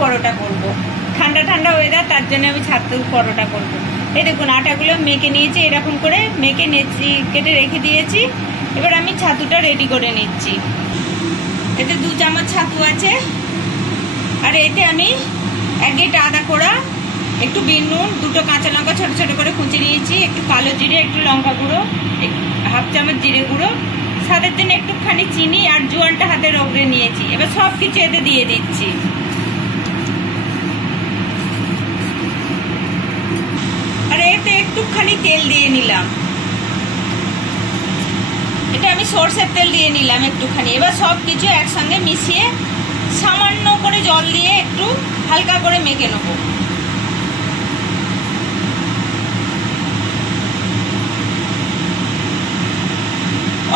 পরোটা করব। ঠান্ডা ঠান্ডা ওয়েদার, তার জন্য আমি ছাতুর পরোটা করব। এই দেখুন আটাগুলো মেখে নিয়েছি, এরকম করে মেখে নিয়েছি, কেটে রেখে দিয়েছি। এবার আমি ছাতুটা রেডি করে নিচ্ছি। এতে 2 চামচ ছাতু আছে, আর এতে আমি 1 গেট আদা কোড়া, একটু বিট নুন, 2টো কাঁচা লঙ্কা ছোট ছোট করে কুচি নিয়েছি, একটু কালো জিরে, একটু লঙ্কা গুঁড়ো, 1/2 চামচ জিরে গুঁড়ো, স্বাদের জন্য একটুখানি চিনি, আর জোয়ানটা হাতে রগড়ে নিয়েছি। এবার সব কিছু এতে দিয়ে দিচ্ছি। আর এতে একটুখানি তেল দিয়ে নিলাম, এটা আমি সরষের তেল দিয়ে নিলাম একটুখানি। এবার সব কিছু একসঙ্গে মিশিয়ে সামান্য করে জল দিয়ে একটু হালকা করে মেখে নেব।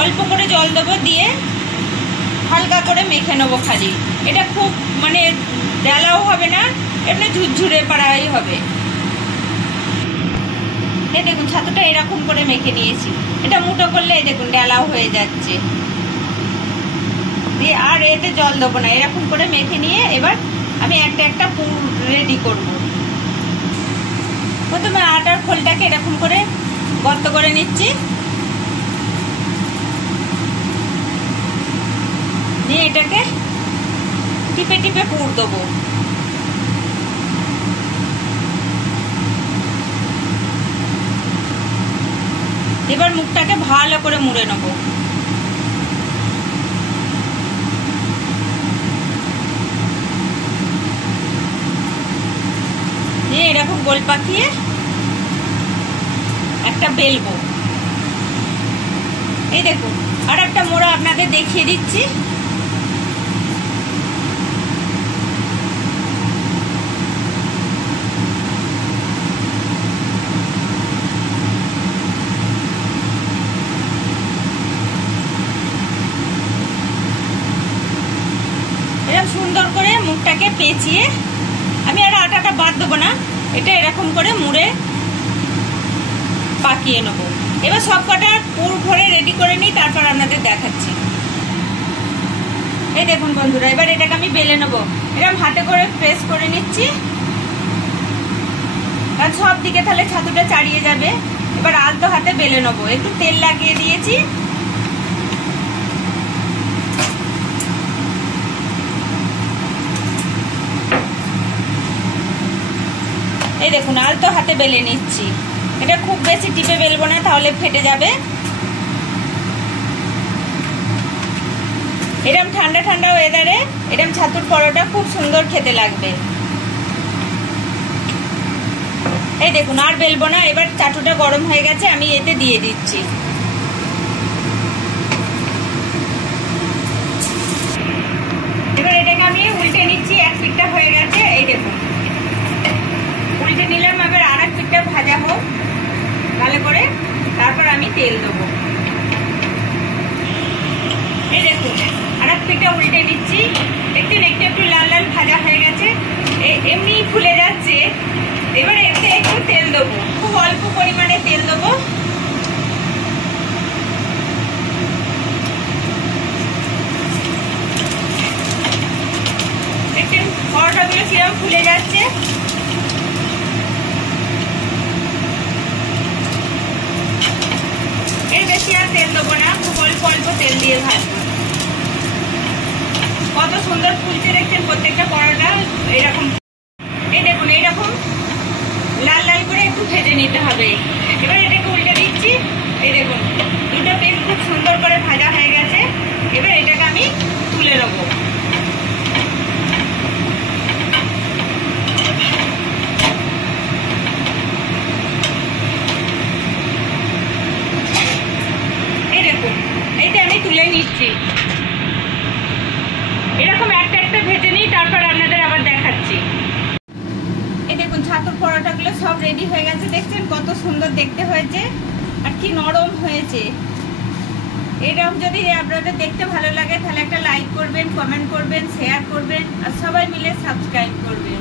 অল্প করে জল দেবো, দিয়ে হালকা করে মেখে নেবো খালি। এটা খুব মানে ডালাও হবে না, এমনি ঝুরঝুরে পাড়াই হবে। এই দেখুন ছাতুটা এরকম করে মেখে নিয়েছি। এটা মুঠো করলে এই দেখুন ডালাও হয়ে যাচ্ছে। দিয়ে আর এতে জল দেবো না, এরকম করে মেখে নিয়ে এবার আমি একটা একটা পুর রেডি করব। প্রথমে আটার খোলটাকে এরকম করে গর্ত করে নিচ্ছি, নিয়ে এটাকে টিপে টিপে পুর দেবো। এবার মুখটাকে ভালো করে মুড়ে নেব। নিয়ে এরকম গোল পাকিয়ে একটা বেলবো। এই দেখুন আর একটা মোড়া আপনাদের দেখিয়ে দিচ্ছি। সুন্দর করে মুখটাকে পেঁচিয়ে, আমি আর আটাটা বাদ দেবো না, এটা এরকম করে মুড়ে পাকিয়ে নেবো। এবার সব কটা পুর ভরে রেডি করে নিই, তারপর আপনাদের দেখাচ্ছি। এই দেখুন বন্ধুরা, এবার এটাকে আমি বেলে নেবো। এরকম হাতে করে প্রেস করে নিচ্ছি, কারণ সব দিকে তাহলে ছাতুটা ছাড়িয়ে যাবে। এবার আলতো হাতে বেলে নেবো। একটু তেল লাগিয়ে দিয়েছি। এই দেখুন আলতো হাতে বেলে নিচ্ছি। এটা খুব বেশি টিপে বেলবো না, তাহলে ফেটে যাবে। এরকম ঠান্ডা ঠান্ডা ওয়েদারে এরকম ছাতুর পরোটা খুব সুন্দর খেতে লাগবে। এই দেখুন আর বেলবো না। এবার চাটুটা গরম হয়ে গেছে, আমি এতে দিয়ে দিচ্ছি। এবার এটাকে আমি উল্টে নিচ্ছি। এক পিঠটা হয়ে গেছে, এই দেখুন উল্টে নিলাম। এবার আর এক পিঠটা ভাজা হোক ভালো করে, তারপর আমি তেল দেবো। এই দেখুন আর এক পিঠটা উল্টে নিচ্ছি। দেখছেন একটু একটু লাল লাল ভাজা হয়ে গেছে, এমনি ফুলে যাচ্ছে। এবার এতে একটু তেল দেবো, খুব অল্প পরিমাণে তেল দেবো। দেখছেন পরোটাগুলো কিরকম ফুলে যাচ্ছে। এর বেশি আর তেল দেবো না, খুব অল্প অল্প তেল দিয়ে ভাজবো। কত সুন্দর ফুলছে দেখছেন প্রত্যেকটা পরোটা। এরকম এই দেখুন এইরকম লাল লাল করে একটু ভেজে নিতে হবে। এবার এটাকে উল্টে দিচ্ছি। এই দেখুন দুটো পিস খুব সুন্দর করে ভাজা হয়ে গেছে। এবার এটাকে আমি তুলে নেবো। এই দেখুন এইটা আমি তুলে নিচ্ছি। এরকম একটা একটা ভেজে নিই, তারপর আপনাদের আবার দেখাচ্ছি। এই দেখুন ছাতুর পরোটাগুলো সব রেডি হয়ে গেছে। দেখছেন কত সুন্দর দেখতে হয়েছে আর কি নরম হয়েছে। এরকম যদি আপনাদের দেখতে ভালো লাগে তাহলে একটা লাইক করবেন, কমেন্ট করবেন, শেয়ার করবেন আর সবাই মিলে সাবস্ক্রাইব করবেন।